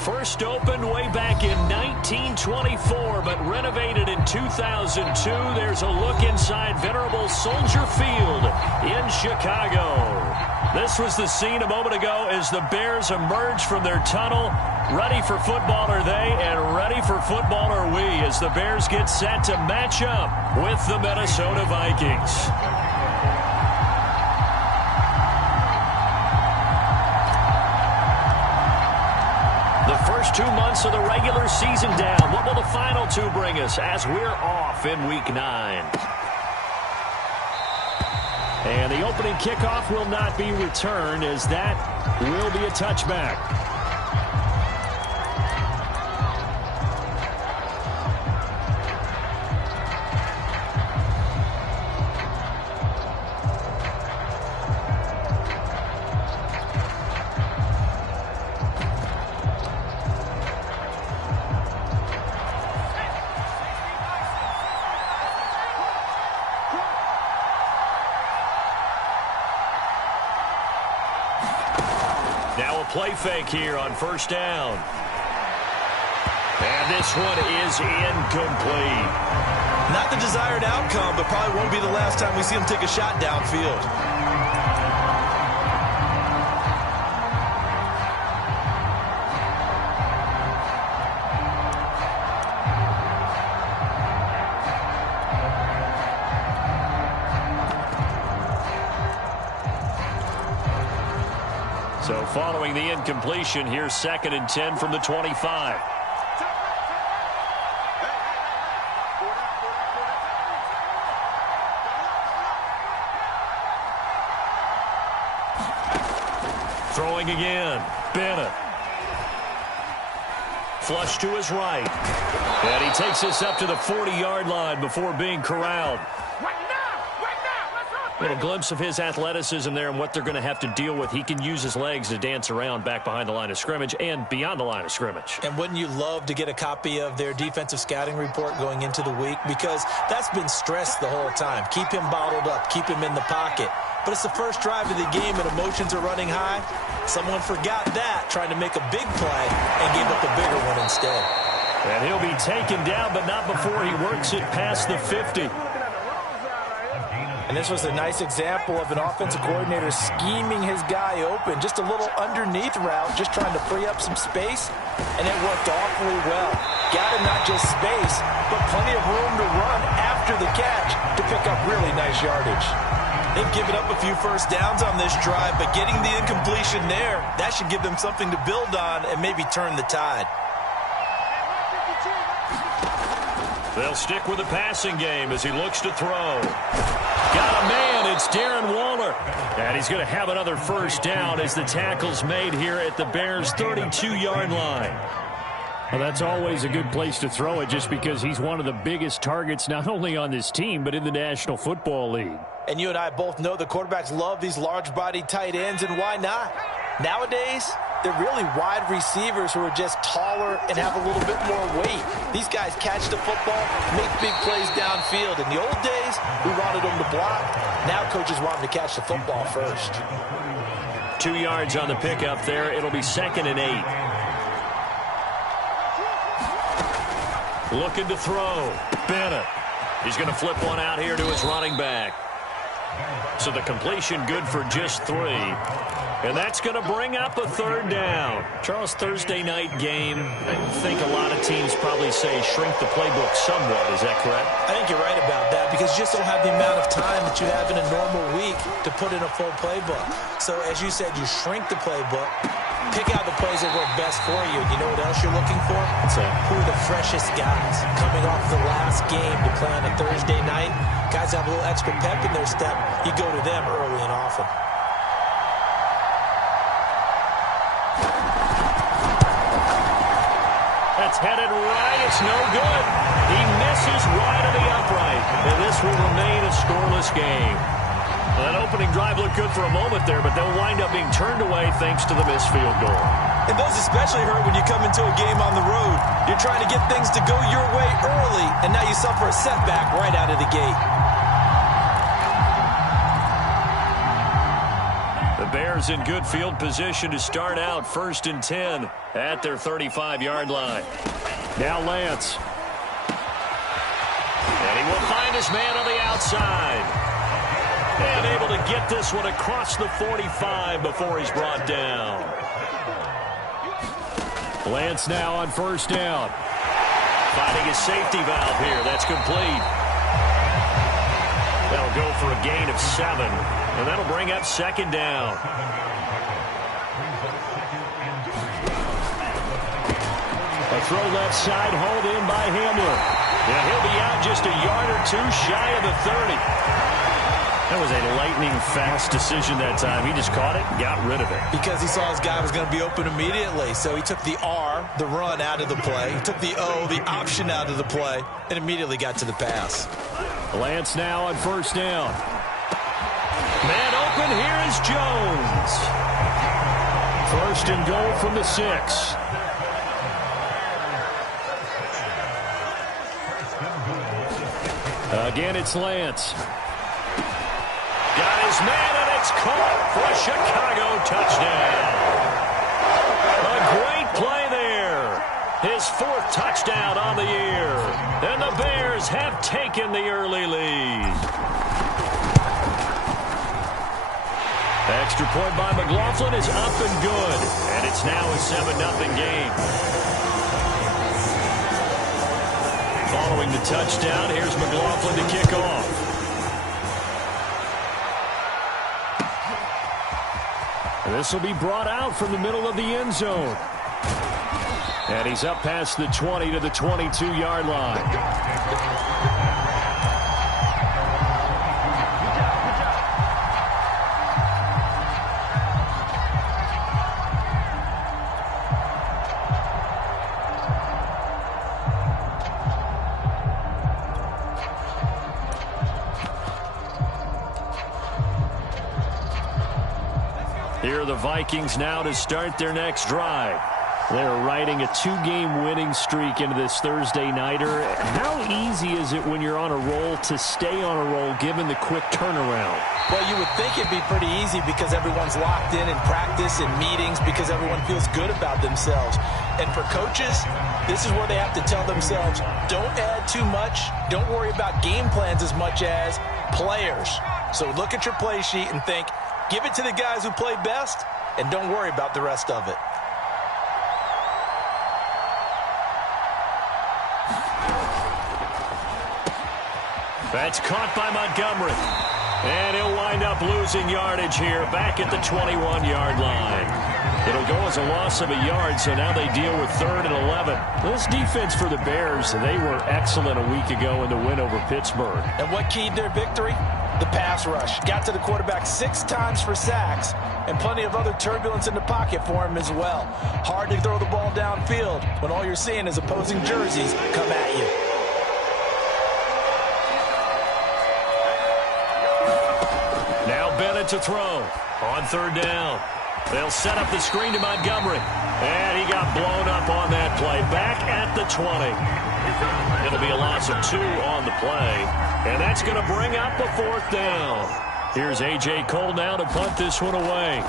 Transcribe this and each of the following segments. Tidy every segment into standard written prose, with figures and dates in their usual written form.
First opened way back in 1924, but renovated in 2002. There's a look inside venerable Soldier Field in Chicago. This was the scene a moment ago as the Bears emerge from their tunnel. Ready for football are they, and ready for football are we, as the Bears get set to match up with the Minnesota Vikings. First 2 months of the regular season down. What will the final two bring us as we're off in Week 9? And the opening kickoff will not be returned, as that will be a touchback. Now a play fake here on first down. And this one is incomplete. Not the desired outcome, but probably won't be the last time we see him take a shot downfield. So following the incompletion, here's 2nd and 10 from the 25. Throwing again. Bennett. Flush to his right. And he takes this up to the 40-yard line before being corralled. A little glimpse of his athleticism there and what they're going to have to deal with. He can use his legs to dance around back behind the line of scrimmage and beyond the line of scrimmage. And wouldn't you love to get a copy of their defensive scouting report going into the week? Because that's been stressed the whole time. Keep him bottled up. Keep him in the pocket. But it's the first drive of the game and emotions are running high. Someone forgot that, trying to make a big play, and gave up a bigger one instead. And he'll be taken down, but not before he works it past the 50. And this was a nice example of an offensive coordinator scheming his guy open. Just a little underneath route, just trying to free up some space, and it worked awfully well. Got him not just space, but plenty of room to run after the catch to pick up really nice yardage. They've given up a few first downs on this drive, but getting the incompletion there, that should give them something to build on and maybe turn the tide. They'll stick with the passing game as he looks to throw. Got a man. It's Darren Waller. And he's going to have another first down as the tackle's made here at the Bears' 32-yard line. Well, that's always a good place to throw it just because he's one of the biggest targets not only on this team but in the National Football League. And you and I both know the quarterbacks love these large-bodied tight ends, and why not? Nowadays, they're really wide receivers who are just taller and have a little bit more weight. These guys catch the football, make big plays downfield. In the old days, we wanted them to block. Now coaches want them to catch the football first. 2 yards on the pickup there. It'll be 2nd and 8. Looking to throw. Bennett. He's going to flip one out here to his running back. So the completion good for just 3. And that's going to bring up a 3rd down. Charles, Thursday night game, I think a lot of teams probably say shrink the playbook somewhat. Is that correct? I think you're right about that because you just don't have the amount of time that you have in a normal week to put in a full playbook. So as you said, you shrink the playbook, pick out the plays that work best for you. You know what else you're looking for? Who are the freshest guys coming off the last game to play on a Thursday night? Guys have a little extra pep in their step. You go to them early and often. That's headed right. It's no good. He misses right of the upright. And this will remain a scoreless game. Well, that opening drive looked good for a moment there, but they'll wind up being turned away thanks to the missed field goal. And those especially hurt when you come into a game on the road. You're trying to get things to go your way early, and now you suffer a setback right out of the gate. Bears in good field position to start out 1st and 10 at their 35-yard line. Now Lance. And he will find his man on the outside. And able to get this one across the 45 before he's brought down. Lance now on 1st down. Finding his safety valve here. That's complete. That'll go for a gain of 7. And that'll bring up 2nd down. A throw left side, hauled in by Hamler. Yeah, he'll be out just a yard or 2 shy of the 30. That was a lightning-fast decision that time. He just caught it and got rid of it. Because he saw his guy was going to be open immediately. So he took the R, the run, out of the play. He took the O, the option, out of the play, and immediately got to the pass. Lance now on 1st down. Man open, here is Jones. 1st and goal from the 6. Again, it's Lance. Got his man, and it's caught for a Chicago touchdown. A great play there. His 4th touchdown on the year. And the Bears have taken the early lead. Extra point by McLaughlin is up and good. And it's now a 7-0 game. Following the touchdown, here's McLaughlin to kick off. This will be brought out from the middle of the end zone. And he's up past the 20 to the 22-yard line. Here are the Vikings now to start their next drive. They're riding a 2-game winning streak into this Thursday nighter. How easy is it when you're on a roll to stay on a roll given the quick turnaround? Well, you would think it'd be pretty easy because everyone's locked in practice and meetings because everyone feels good about themselves. And for coaches, this is where they have to tell themselves, don't add too much. Don't worry about game plans as much as players. So look at your play sheet and think, give it to the guys who play best, and don't worry about the rest of it. That's caught by Montgomery. And he'll wind up losing yardage here back at the 21-yard line. It'll go as a loss of a yard, so now they deal with 3rd and 11. This defense for the Bears, they were excellent a week ago in the win over Pittsburgh. And what keyed their victory? The pass rush. Got to the quarterback 6 times for sacks, and plenty of other turbulence in the pocket for him as well. Hard to throw the ball downfield when all you're seeing is opposing jerseys come at you. Now Bennett to throw on 3rd down. They'll set up the screen to Montgomery. And he got blown up on that play. Back at the 20. It'll be a loss of 2 on the play. And that's going to bring up a 4th down. Here's A.J. Cole now to punt this one away.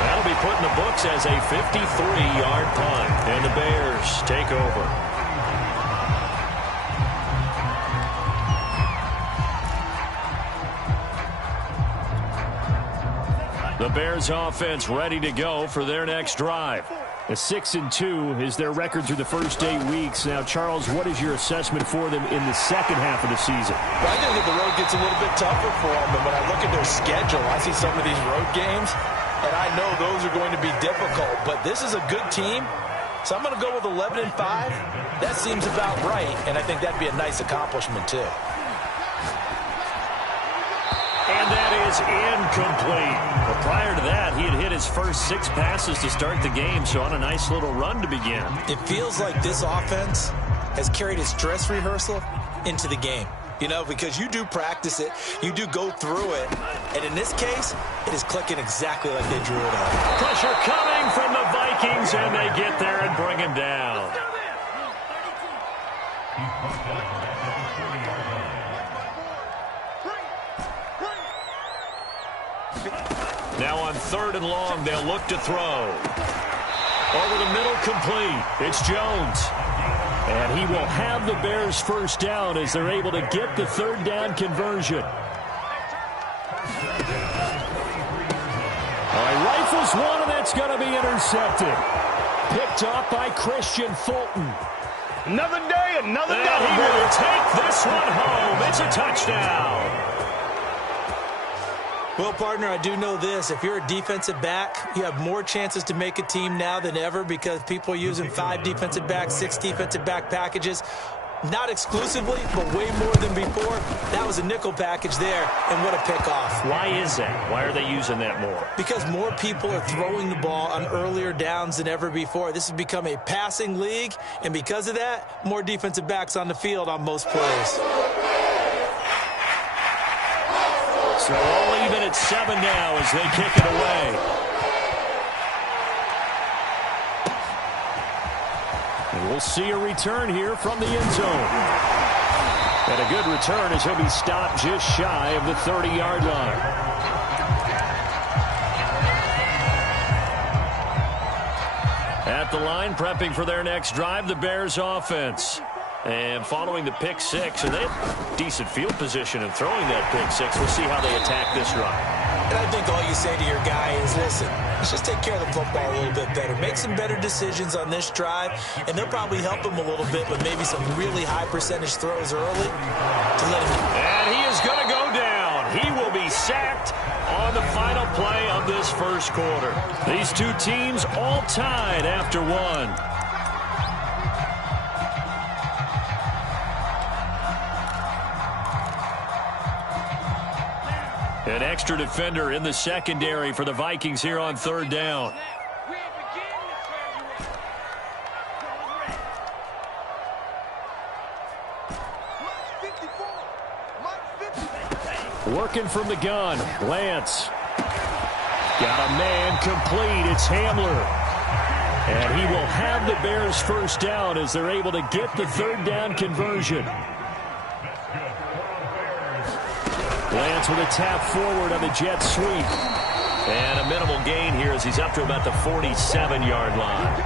That'll be put in the books as a 53-yard punt. And the Bears take over. The Bears offense ready to go for their next drive. A 6-2 is their record through the first 8 weeks. Now, Charles, what is your assessment for them in the second half of the season? Well, I think that the road gets a little bit tougher for them. And when I look at their schedule, I see some of these road games, and I know those are going to be difficult. But this is a good team, so I'm going to go with 11-5. That seems about right, and I think that'd be a nice accomplishment, too. And that is incomplete. But prior to that, he had hit his first 6 passes to start the game, so on a nice little run to begin. It feels like this offense has carried its dress rehearsal into the game. You know, because you do practice it, you do go through it, and in this case, it is clicking exactly like they drew it up. Pressure coming from the Vikings, and they get there and bring him down. Now on 3rd and long, they'll look to throw. Over the middle, complete. It's Jones. And he will have the Bears first down as they're able to get the 3rd down conversion. All right, rifles one, and that's going to be intercepted. Picked off by Christian Fulton. Another day, another And day. he will take this one home. It's a touchdown. Well, partner, I do know this. If you're a defensive back, you have more chances to make a team now than ever because people are using 5 defensive backs, 6 defensive back packages. Not exclusively, but way more than before. That was a nickel package there, and what a pickoff. Why is that? Why are they using that more? Because more people are throwing the ball on earlier downs than ever before. This has become a passing league, and because of that, more defensive backs on the field on most plays. So all even at 7 now as they kick it away. And we'll see a return here from the end zone. And a good return as he'll be stopped just shy of the 30-yard line. At the line, prepping for their next drive, the Bears offense. And following the pick six, and they have decent field position in throwing that pick six. We'll see how they attack this drive. And I think all you say to your guy is, listen, let's just take care of the football a little bit better. Make some better decisions on this drive, and they'll probably help him a little bit with maybe some really high percentage throws early to let him. And he is going to go down. He will be sacked on the final play of this first quarter. These two teams all tied after one. An extra defender in the secondary for the Vikings here on 3rd down. Working from the gun, Lance. Got a man complete. It's Hamler. And he will have the Bears first down as they're able to get the 3rd down conversion. Lance with a tap forward on the jet sweep. And a minimal gain here as he's up to about the 47-yard line.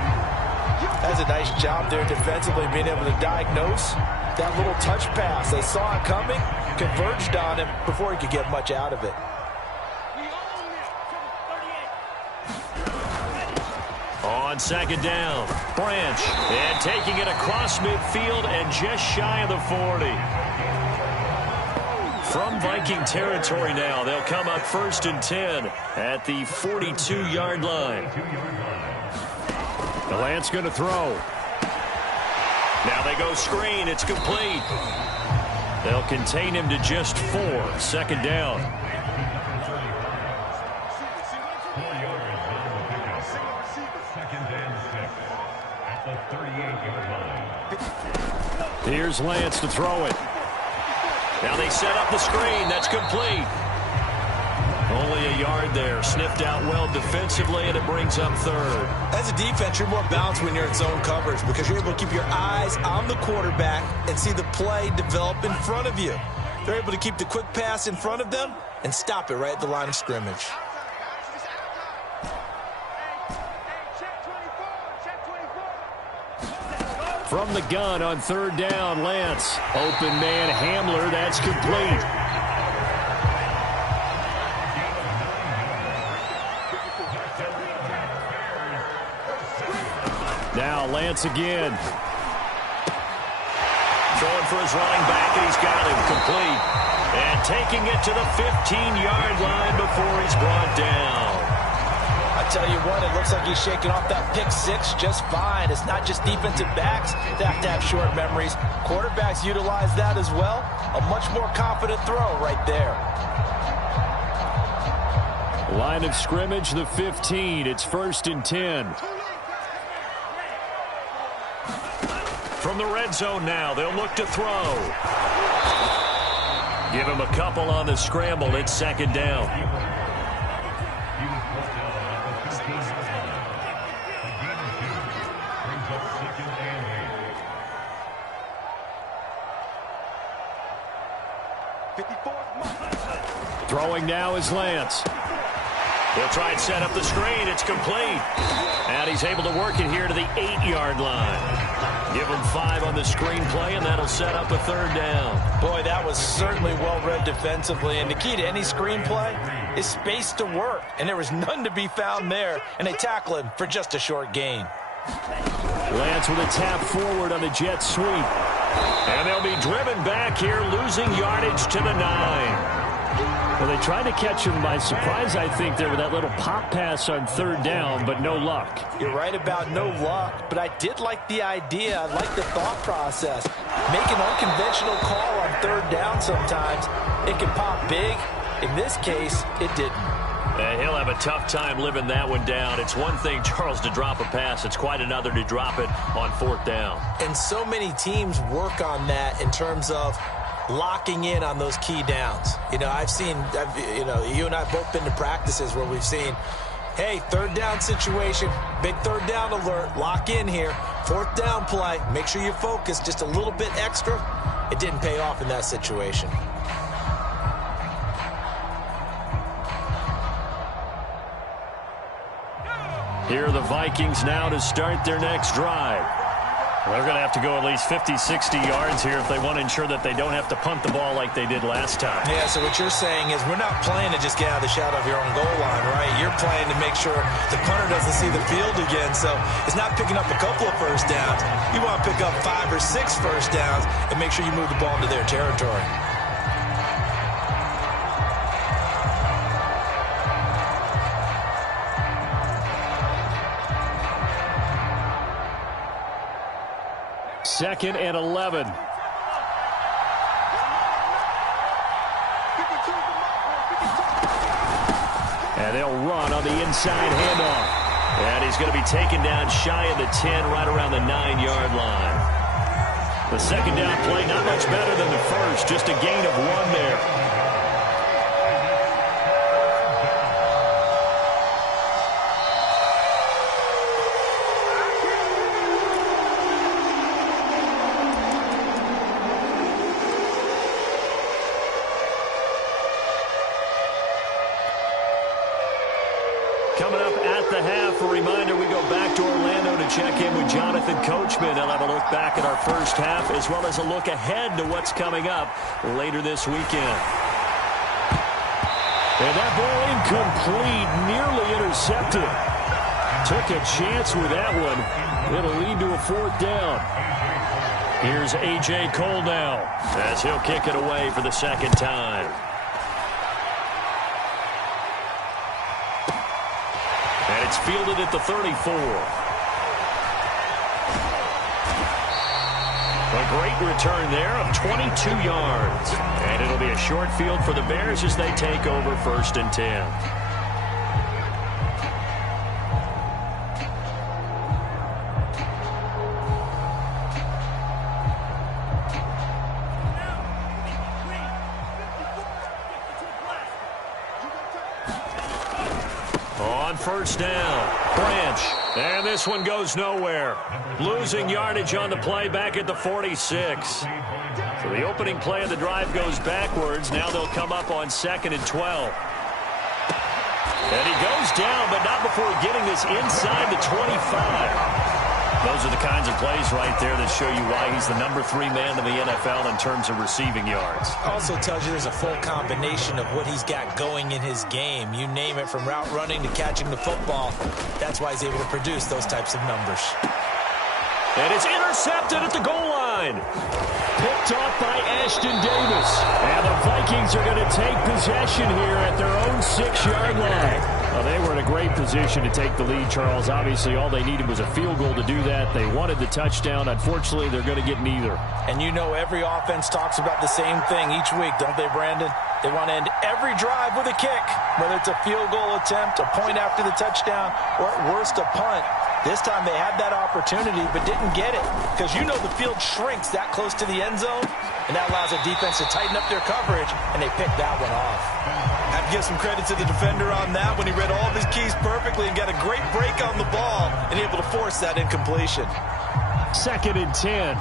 That's a nice job there defensively, being able to diagnose that little touch pass. They saw it coming, converged on him before he could get much out of it. On 2nd down, Branch. And taking it across midfield and just shy of the 40. From Viking territory now, they'll come up 1st and 10 at the 42-yard line. The Lance going to throw. Now they go screen. It's complete. They'll contain him to just 4. 2nd down. Here's Lance to throw it. Now they set up the screen. That's complete. Only a yard there. Sniffed out well defensively, and it brings up 3rd. As a defense, you're more balanced when you're in zone coverage because you're able to keep your eyes on the quarterback and see the play develop in front of you. They're able to keep the quick pass in front of them and stop it right at the line of scrimmage. From the gun on 3rd down, Lance. Open man, Hamler. That's complete. Now Lance again. Throwing for his running back, and he's got him complete. And taking it to the 15-yard line before he's brought down. I tell you what, it looks like he's shaking off that pick six just fine. It's not just defensive backs that have to have short memories. Quarterbacks utilize that as well. A much more confident throw right there. Line of scrimmage, the 15. It's 1st and 10. From the red zone now, they'll look to throw. Give him a couple on the scramble. It's 2nd down. Throwing now is Lance. He'll try and set up the screen. It's complete. And he's able to work it here to the 8-yard line. Give him 5 on the screenplay, and that'll set up a 3rd down. Boy, that was certainly well-read defensively. And the key to any screenplay is space to work. And there was none to be found there. And they tackle him for just a short gain. Lance with a tap forward on the jet sweep. And they'll be driven back here, losing yardage to the 9. Well, they tried to catch him by surprise, I think, there with that little pop pass on 3rd down, but no luck. You're right about no luck, but I did like the idea. I like the thought process. Make an unconventional call on 3rd down sometimes. It can pop big. In this case, it didn't. He'll have a tough time living that one down. It's one thing, Charles, to drop a pass. It's quite another to drop it on 4th down. And so many teams work on that in terms of locking in on those key downs. You know, you and I have both been to practices where we've seen, hey, 3rd down situation, big 3rd down alert, lock in here, 4th down play, make sure you focus just a little bit extra. It didn't pay off in that situation. Here are the Vikings now to start their next drive. They're going to have to go at least 50, 60 yards here if they want to ensure that they don't have to punt the ball like they did last time. Yeah, so what you're saying is we're not playing to just get out of the shadow of your own goal line, right? You're playing to make sure the punter doesn't see the field again. So it's not picking up a couple of 1st downs. You want to pick up 5 or 6 1st downs and make sure you move the ball into their territory. Second and 11. And they'll run on the inside handoff. And he's going to be taken down shy of the 10, right around the 9-yard line. The 2nd down play, not much better than the first, just a gain of 1 there. Coming up at the half, a reminder, we go back to Orlando to check in with Jonathan Coachman. They'll have a look back at our first half as well as a look ahead to what's coming up later this weekend. And that ball incomplete, nearly intercepted. Took a chance with that one. It'll lead to a 4th down. Here's A.J. Cole now as he'll kick it away for the 2nd time. And it's fielded at the 34. A great return there of 22 yards. And it'll be a short field for the Bears as they take over 1st and 10. On 1st down, Branch, and this one goes nowhere. Losing yardage on the play back at the 46. So the opening play of the drive goes backwards. Now they'll come up on 2nd and 12. And he goes down, but not before getting this inside the 25. Those are the kinds of plays right there that show you why he's the number 3 man in the NFL in terms of receiving yards. Also tells you there's a full combination of what he's got going in his game. You name it, from route running to catching the football. That's why he's able to produce those types of numbers. And it's intercepted at the goal line. Picked off by Ashton Davis. And the Vikings are going to take possession here at their own 6-yard line. Well, they were in a great position to take the lead, Charles. Obviously, all they needed was a field goal to do that. They wanted the touchdown. Unfortunately, they're going to get neither. And you know every offense talks about the same thing each week, don't they, Brandon? They want to end every drive with a kick, whether it's a field goal attempt, a point after the touchdown, or at worst, a punt. This time they had that opportunity but didn't get it because you know the field shrinks that close to the end zone, and that allows the defense to tighten up their coverage, and they picked that one off. I have to give some credit to the defender on that when he read all of his keys perfectly and got a great break on the ball and able to force that incompletion. 2nd and 10.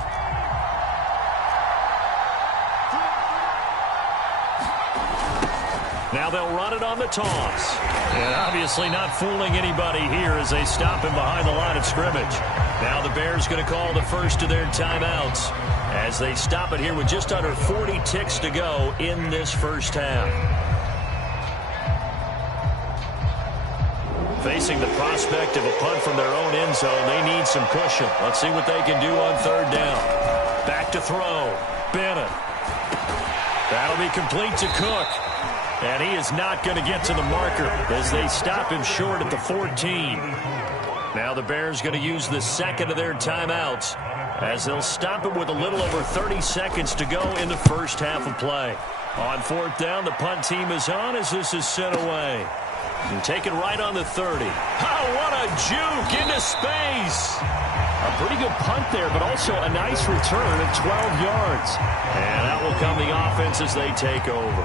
Now they'll run it on the toss. And obviously not fooling anybody here as they stop him behind the line of scrimmage. Now the Bears going to call the first of their timeouts as they stop it here with just under 40 ticks to go in this first half. Facing the prospect of a punt from their own end zone, they need some cushion. Let's see what they can do on third down. Back to throw. Bennett. That'll be complete to Cook. And he is not going to get to the marker as they stop him short at the 14. Now the Bears going to use the second of their timeouts as they'll stop him with a little over 30 seconds to go in the first half of play. On fourth down, the punt team is on as this is sent away. And taken right on the 30. Oh, what a juke into space. A pretty good punt there, but also a nice return of 12 yards. And that will come the offense as they take over.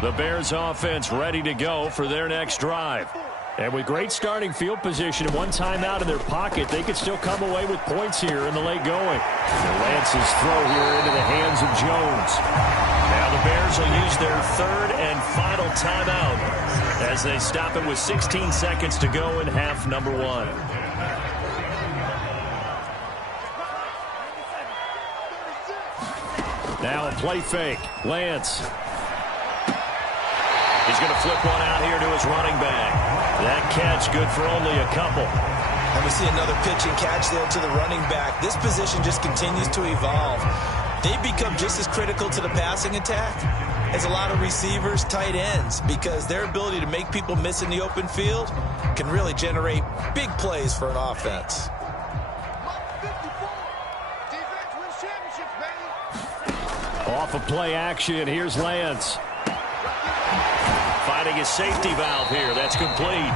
The Bears offense ready to go for their next drive. And with great starting field position and one timeout in their pocket, they could still come away with points here in the late going. And Lance's throw here into the hands of Jones. Now the Bears will use their third and final timeout as they stop it with 16 seconds to go in half number one. Now a play fake. Lance. He's going to flip one out here to his running back. That catch good for only a couple. And we see another pitch and catch there to the running back. This position just continues to evolve. They've become just as critical to the passing attack as a lot of receivers, tight ends, because their ability to make people miss in the open field can really generate big plays for an offense. Off of play action, here's Lance. Finding his safety valve here. That's complete.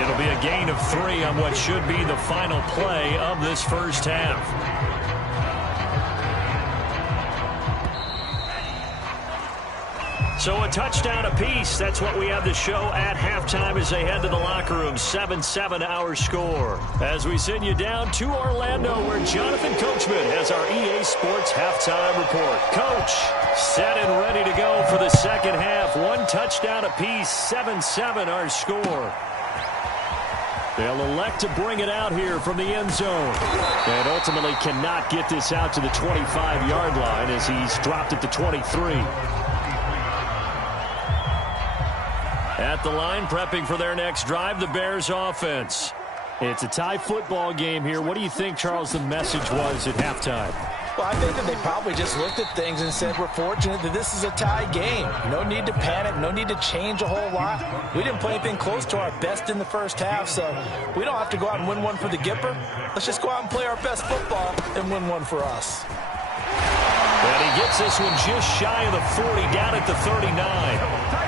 It'll be a gain of 3 on what should be the final play of this first half. So a touchdown apiece. That's what we have to show at halftime as they head to the locker room. 7-7 our score. As we send you down to Orlando where Jonathan Coachman has our EA Sports halftime report. Coach, set and ready to go for the second half. One touchdown apiece. 7-7 our score. They'll elect to bring it out here from the end zone. And ultimately cannot get this out to the 25-yard line as he's dropped it to 23. At the line, prepping for their next drive, the Bears offense. It's a tie football game here. What do you think, Charles, the message was at halftime? Well, I think that they probably just looked at things and said, we're fortunate that this is a tie game. No need to panic. No need to change a whole lot. We didn't play anything close to our best in the first half, so we don't have to go out and win one for the Gipper. Let's just go out and play our best football and win one for us. And he gets this one just shy of the 40, down at the 39.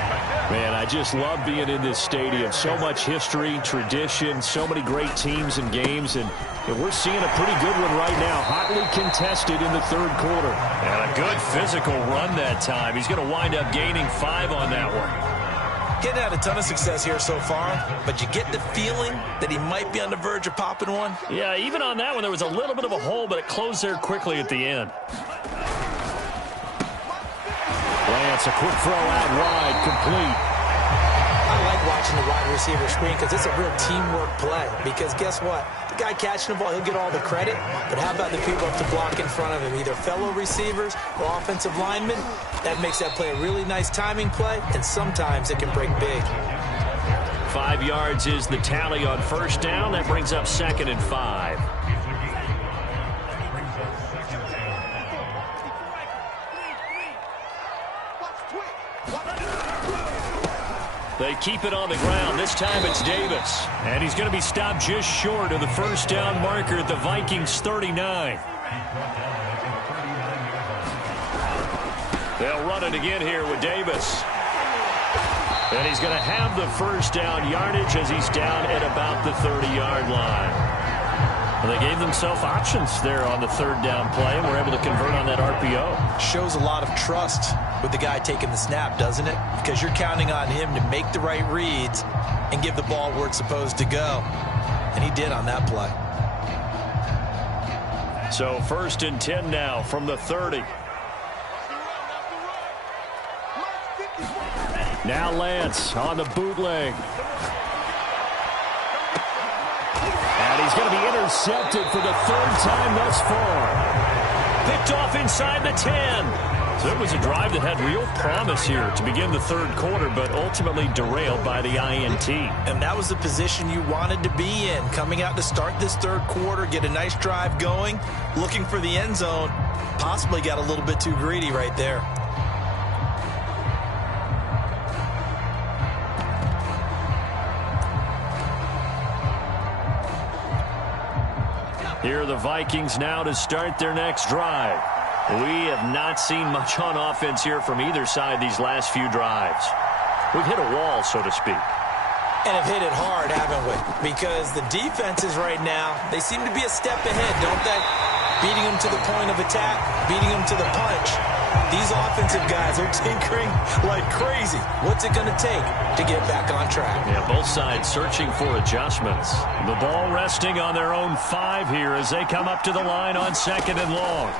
Man, I just love being in this stadium. So much history, tradition, so many great teams and games, and we're seeing a pretty good one right now. Hotly contested in the third quarter. And a good physical run that time. He's going to wind up gaining 5 on that one. Getting had a ton of success here so far, but you get the feeling that he might be on the verge of popping one. Yeah, even on that one, there was a little bit of a hole, but it closed there quickly at the end. Lance, a quick throw out wide, complete. I like watching the wide receiver screen because it's a real teamwork play. Because guess what? The guy catching the ball, he'll get all the credit. But how about the people up to block in front of him? Either fellow receivers or offensive linemen. That makes that play a really nice timing play, and sometimes it can break big. 5 yards is the tally on first down. That brings up 2nd and 5. They keep it on the ground. This time it's Davis. And he's going to be stopped just short of the first down marker at the Vikings 39. They'll run it again here with Davis. And he's going to have the first down yardage as he's down at about the 30-yard line. Well, they gave themselves options there on the third down play, and were able to convert on that RPO. Shows a lot of trust with the guy taking the snap, doesn't it? Because you're counting on him to make the right reads and give the ball where it's supposed to go. And he did on that play. So 1st and 10 now from the 30. Now Lance on the bootleg. And he's going to be intercepted for the third time thus far. Picked off inside the 10. So it was a drive that had real promise here to begin the third quarter, but ultimately derailed by the INT. And that was the position you wanted to be in, coming out to start this third quarter, get a nice drive going, looking for the end zone. Possibly got a little bit too greedy right there. Here are the Vikings now to start their next drive. We have not seen much on offense here from either side these last few drives. We've hit a wall, so to speak. And have hit it hard, haven't we? Because the defenses right now, they seem to be a step ahead, don't they? Beating them to the point of attack, beating them to the punch. These offensive guys are tinkering like crazy. What's it going to take to get back on track? Yeah, both sides searching for adjustments. The ball resting on their own 5 here as they come up to the line on 2nd and long.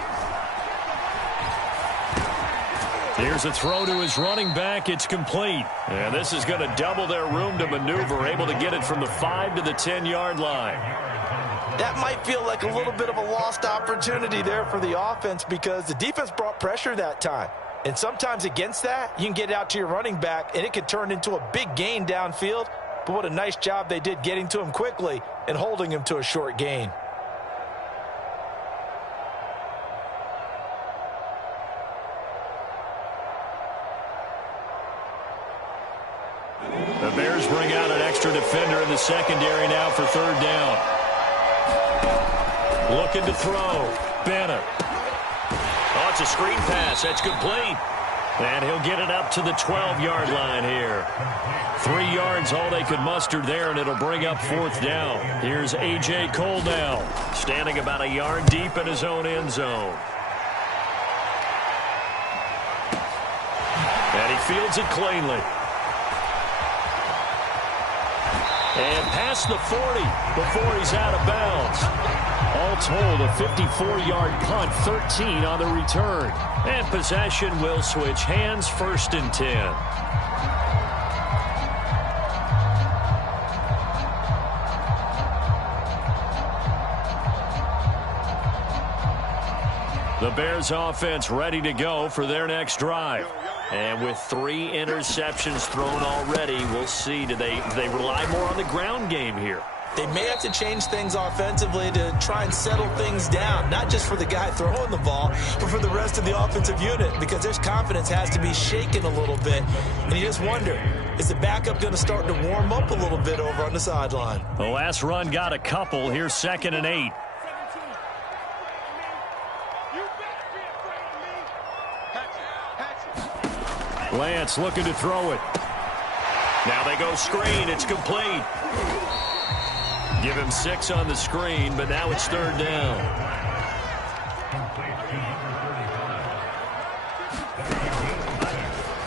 Here's a throw to his running back. It's complete. And this is going to double their room to maneuver, able to get it from the 5 to the 10-yard line. That might feel like a little bit of a lost opportunity there for the offense because the defense brought pressure that time. And sometimes against that, you can get it out to your running back, and it could turn into a big gain downfield. But what a nice job they did getting to him quickly and holding him to a short gain. The Bears bring out an extra defender in the secondary now for 3rd down. Looking to throw. Bennett. Oh, it's a screen pass. That's complete. And he'll get it up to the 12-yard line here. 3 yards, all they could muster there, and it'll bring up 4th down. Here's A.J. Cole now, standing about a yard deep in his own end zone. And he fields it cleanly. And past the 40 before he's out of bounds. All told, a 54-yard punt, 13 on the return. And possession will switch hands, 1st and 10. The Bears offense ready to go for their next drive. And with 3 interceptions thrown already, we'll see. Do they rely more on the ground game here? They may have to change things offensively to try and settle things down, not just for the guy throwing the ball, but for the rest of the offensive unit, because their confidence has to be shaken a little bit. And you just wonder, is the backup going to start to warm up a little bit over on the sideline? The last run got a couple. Here's 2nd and 8. Lance looking to throw it. Now they go screen. It's complete. Give him 6 on the screen, but now it's 3rd down.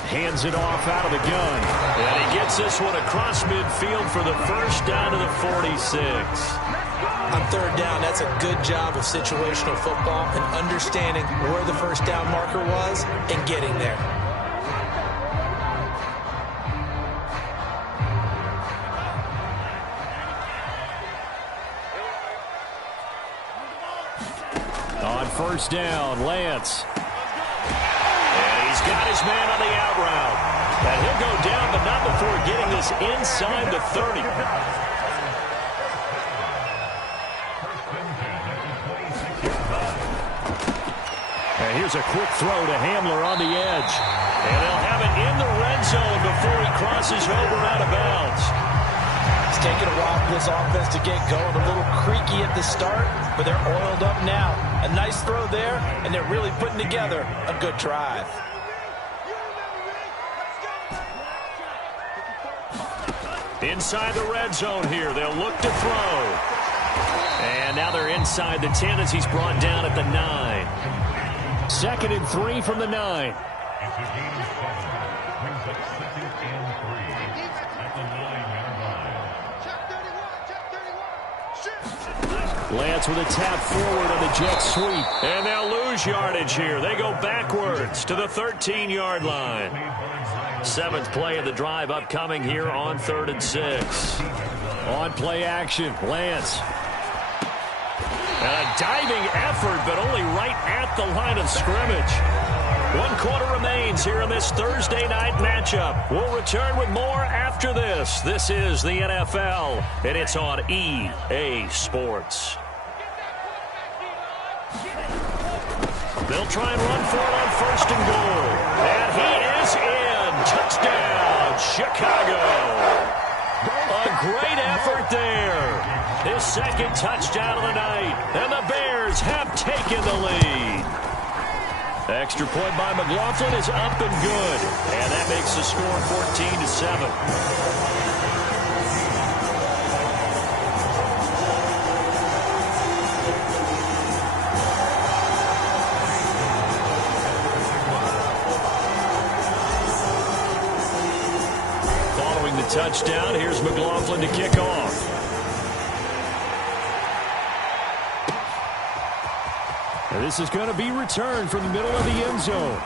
Hands it off out of the gun. And he gets this one across midfield for the 1st down to the 46. On 3rd down, that's a good job of situational football and understanding where the 1st down marker was and getting there. On 1st down, Lance. And he's got his man on the out route. And he'll go down, but not before getting this inside the 30. And here's a quick throw to Hamler on the edge. And they'll have it in the red zone before he crosses over out of bounds. It's taken a while for this offense to get going. A little creaky at the start, but they're oiled up now. A nice throw there, and they're really putting together a good drive. Inside the red zone here. They'll look to throw. And now they're inside the 10 as he's brought down at the 9. 2nd and 3 from the 9. Lance with a tap forward on the jet sweep. And they'll lose yardage here. They go backwards to the 13-yard line. Seventh play of the drive upcoming here on 3rd and 6. On play action, Lance. And a diving effort, but only right at the line of scrimmage. 1 quarter remains here in this Thursday night matchup. We'll return with more after this. This is the NFL, and it's on EA Sports. They'll try and run for it on 1st and goal. And he is in. Touchdown, Chicago. A great effort there. His 2nd touchdown of the night. And the Bears have taken the lead. Extra point by McLaughlin is up and good. And that makes the score 14-7. Touchdown. Here's McLaughlin to kick off. And this is going to be returned from the middle of the end zone.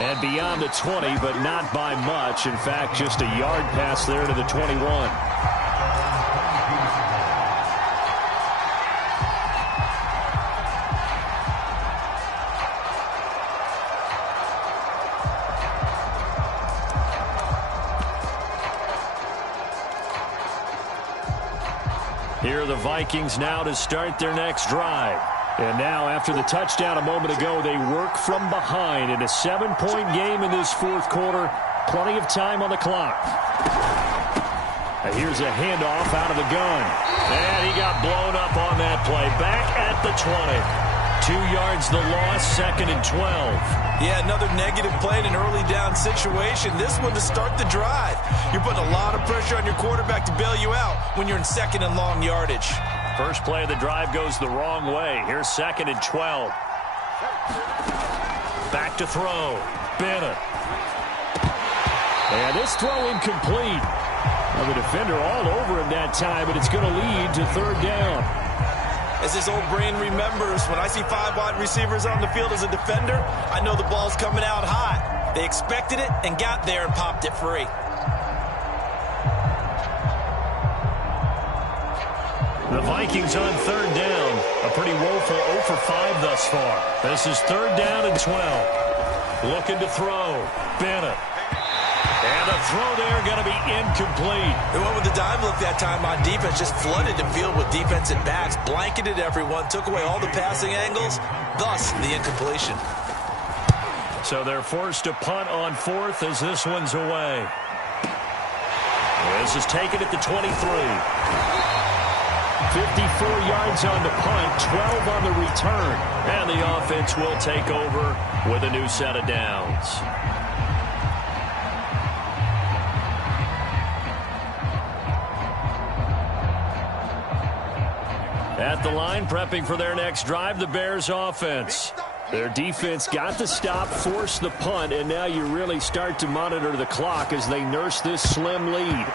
And beyond the 20, but not by much. In fact, just a yard pass there to the 21. Here are the Vikings now to start their next drive. And now, after the touchdown a moment ago, they work from behind in a 7-point game in this 4th quarter. Plenty of time on the clock. And here's a handoff out of the gun. And he got blown up on that play. Back at the 20. 2 yards the loss, 2nd and 12. Yeah, another negative play in an early down situation. This one to start the drive. You're putting a lot of pressure on your quarterback to bail you out when you're in 2nd and long yardage. First play of the drive goes the wrong way. Here's 2nd and 12. Back to throw. Bennett. And this throw incomplete. Well, the defender all over him that time, but it's going to lead to 3rd down. As his old brain remembers, when I see 5 wide receivers on the field as a defender, I know the ball's coming out hot. They expected it and got there and popped it free. The Vikings on 3rd down. A pretty woeful 0 for 5 thus far. This is 3rd down and 12. Looking to throw. Bennett. And the throw there going to be incomplete. They went with the dime look that time on defense. Just flooded the field with defensive backs. Blanketed everyone. Took away all the passing angles. Thus, the incompletion. So they're forced to punt on 4th as this one's away. This is taken at the 23. 54 yards on the punt, 12 on the return. And the offense will take over with a new set of downs. At the line, prepping for their next drive, the Bears offense. Their defense got the stop, forced the punt, and now you really start to monitor the clock as they nurse this slim lead. And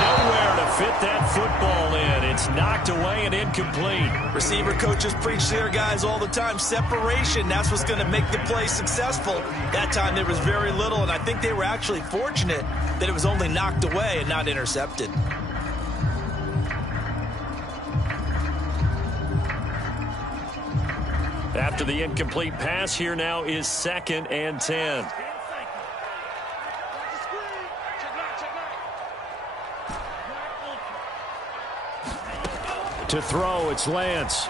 nowhere to fit that football in. It's knocked away and incomplete. Receiver coaches preach to their guys all the time. Separation, that's what's going to make the play successful. That time there was very little, and I think they were actually fortunate that it was only knocked away and not intercepted. After the incomplete pass, here now is 2nd and 10. To throw, it's Lance.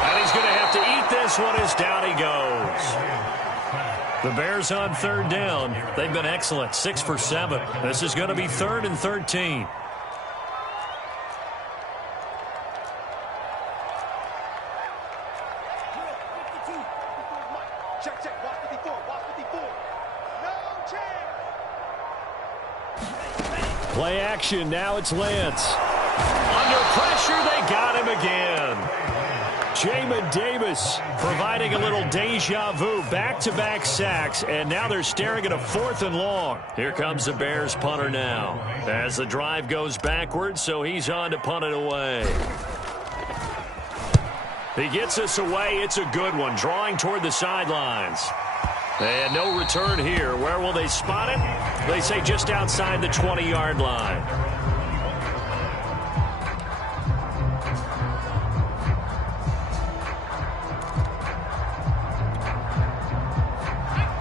And he's going to have to eat this one as down he goes. The Bears on 3rd down. They've been excellent, 6 for 7. This is going to be 3rd and 13. Play action, now it's Lance. Under pressure, they got him again. Jamin Davis providing a little deja vu, back-to-back sacks, and now they're staring at a 4th and long. Here comes the Bears punter now. As the drive goes backwards, so he's on to punt it away. He gets us away, it's a good one, drawing toward the sidelines. And no return here. Where will they spot it? They say just outside the 20-yard line.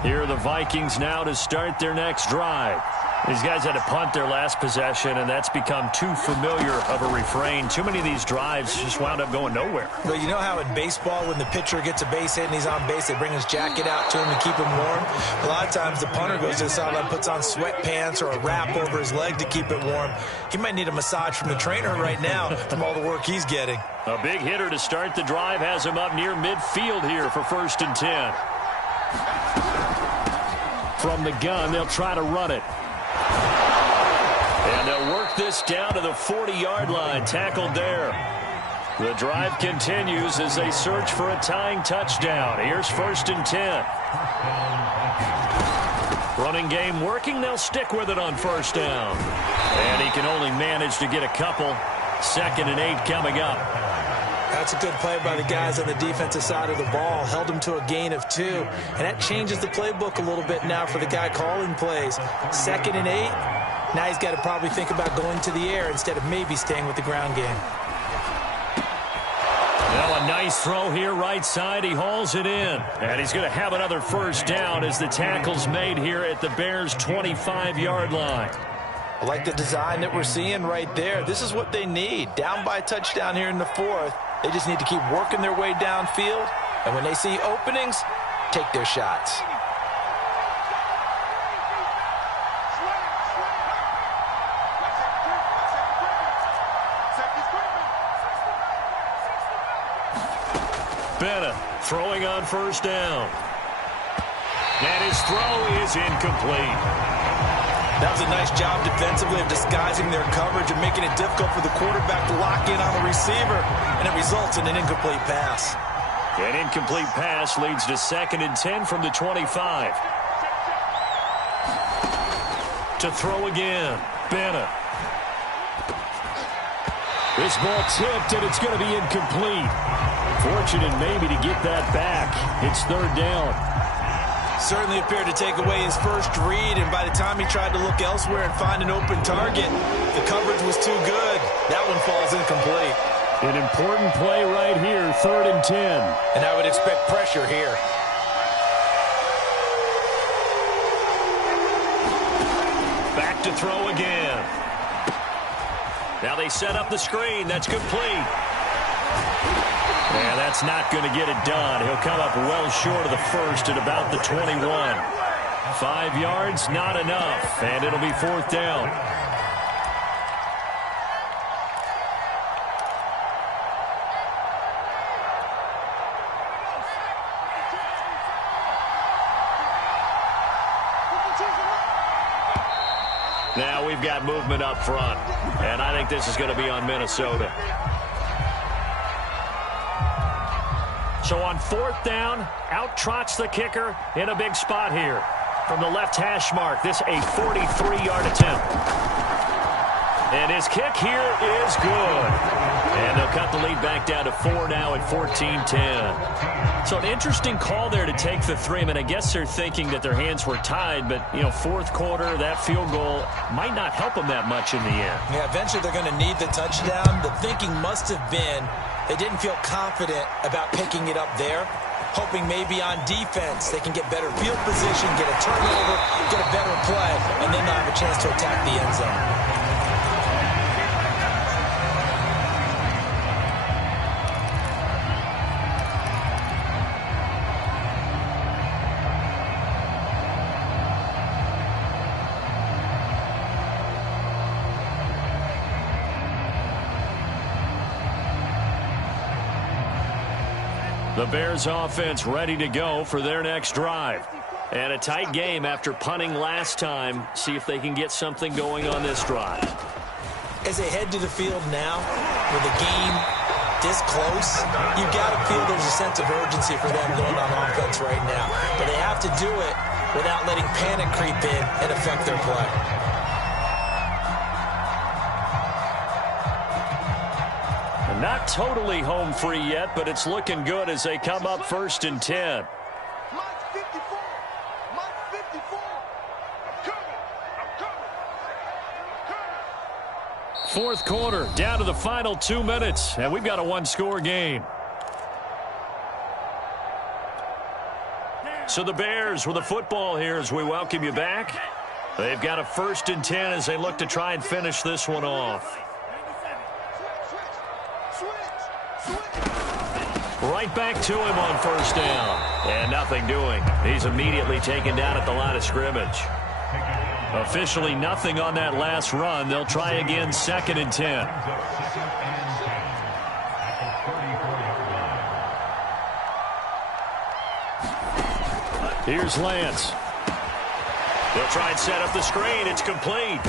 Here are the Vikings now to start their next drive. These guys had to punt their last possession, and that's become too familiar of a refrain. Too many of these drives just wound up going nowhere. Well, you know how in baseball, when the pitcher gets a base hit and he's on base, they bring his jacket out to him to keep him warm? A lot of times the punter goes to the sideline, puts on sweatpants or a wrap over his leg to keep it warm. He might need a massage from the trainer right now from all the work he's getting. A big hitter to start the drive has him up near midfield here for 1st and 10. From the gun, they'll try to run it. And they'll work this down to the 40-yard line, tackled there. The drive continues as they search for a tying touchdown. Here's 1st and 10. Running game working. They'll stick with it on 1st down. And he can only manage to get a couple. 2nd and 8 coming up. That's a good play by the guys on the defensive side of the ball. Held him to a gain of 2. And that changes the playbook a little bit now for the guy calling plays. 2nd and 8. Now he's got to probably think about going to the air instead of maybe staying with the ground game. Now a nice throw here right side. He hauls it in. And he's going to have another 1st down as the tackle's made here at the Bears' 25-yard line. I like the design that we're seeing right there. This is what they need. Down by a touchdown here in the 4th. They just need to keep working their way downfield. And when they see openings, take their shots. Bennett throwing on 1st down. And his throw is incomplete. That was a nice job defensively of disguising their coverage and making it difficult for the quarterback to lock in on the receiver, and it results in an incomplete pass. An incomplete pass leads to 2nd and 10 from the 25. To throw again, Bennett. This ball tipped, and it's going to be incomplete. Fortunate maybe to get that back. It's 3rd down. Certainly appeared to take away his first read, and by the time he tried to look elsewhere and find an open target, the coverage was too good. That one falls incomplete. An important play right here, 3rd and 10. And I would expect pressure here. Back to throw again. Now they set up the screen. That's complete. And that's not going to get it done. He'll come up well short of the 1st at about the 21. 5 yards, not enough. And it'll be 4th down. Now we've got movement up front. And I think this is going to be on Minnesota. So on 4th down, out trots the kicker in a big spot here. From the left hash mark, this a 43-yard attempt. And his kick here is good. And they'll cut the lead back down to 4 now at 14-10. So an interesting call there to take the 3. I mean, I guess they're thinking that their hands were tied, but, you know, 4th quarter, that field goal might not help them that much in the end. Yeah, eventually they're going to need the touchdown. The thinking must have been they didn't feel confident about picking it up there, hoping maybe on defense they can get better field position, get a turnover, get a better play, and then they'll have a chance to attack the end zone. The Bears offense ready to go for their next drive. And a tight game after punting last time. See if they can get something going on this drive. As they head to the field now, with the game this close, you've got to feel there's a sense of urgency for them going on offense right now. But they have to do it without letting panic creep in and affect their play. Not totally home free yet, but it's looking good as they come up 1st and 10. fourth quarter, down to the final 2 minutes, and we've got a one-score game. So the Bears with the football here as we welcome you back. They've got a 1st and 10 as they look to try and finish this one off. Right back to him on 1st down. And nothing doing. He's immediately taken down at the line of scrimmage. Officially nothing on that last run. They'll try again 2nd and 10. Here's Lance. They'll try and set up the screen. It's complete.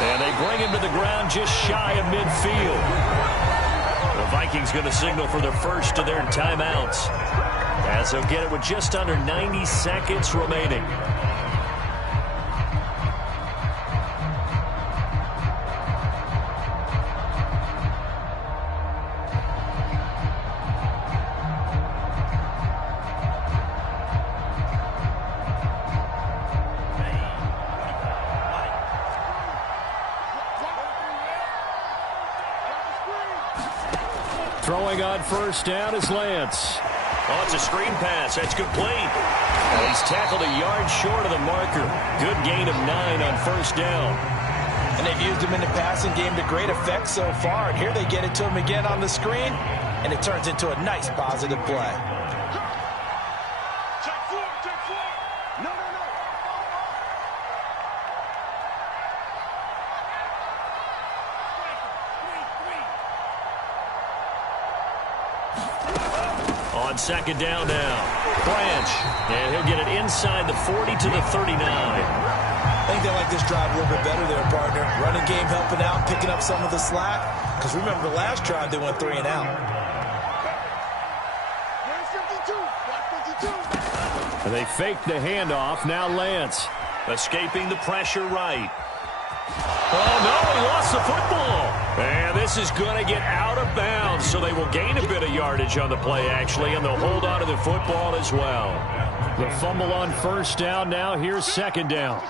And they bring him to the ground just shy of midfield. The Vikings going to signal for the first of their timeouts, as they'll get it with just under 90 seconds remaining. Throwing on 1st down is Lance. Oh, it's a screen pass. That's complete. And he's tackled a yard short of the marker. Good gain of 9 on 1st down. And they've used him in the passing game to great effect so far. And here they get it to him again on the screen, and it turns into a nice positive play. On 2nd down now, Branch, and he'll get it inside the 40 to the 39. I think they like this drive a little bit better there, partner. Running game helping out, picking up some of the slack. Because remember, the last drive they went 3 and out. And they faked the handoff. Now Lance escaping the pressure right. Oh, no, he lost the football. And this is going to get out of bounds, so they will gain a bit of yardage on the play, actually, and they'll hold on to the football as well. The fumble on 1st down now. Here's 2nd down.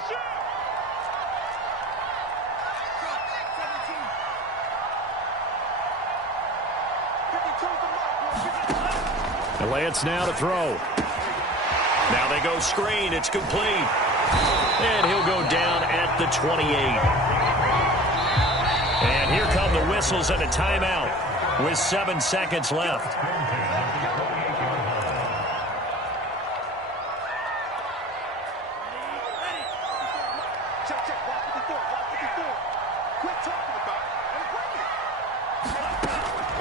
And Lance now to throw. Now they go screen. It's complete. And he'll go down at the 28. And here come the whistles and a timeout with 7 seconds left.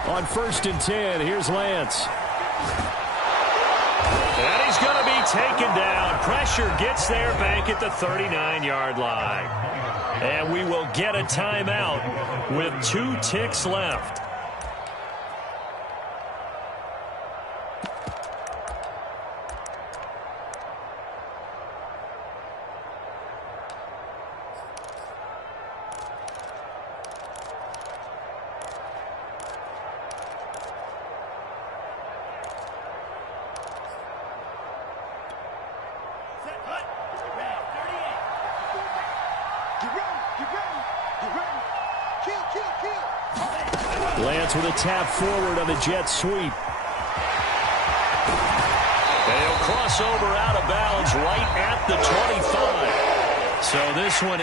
On 1st and 10, here's Lance. And he's going to be taken down. Pressure gets there back at the 39-yard line. And we will get a timeout with 2 ticks left. Lance with a tap forward on the jet sweep. And he'll cross over out of bounds right at the 25. So this one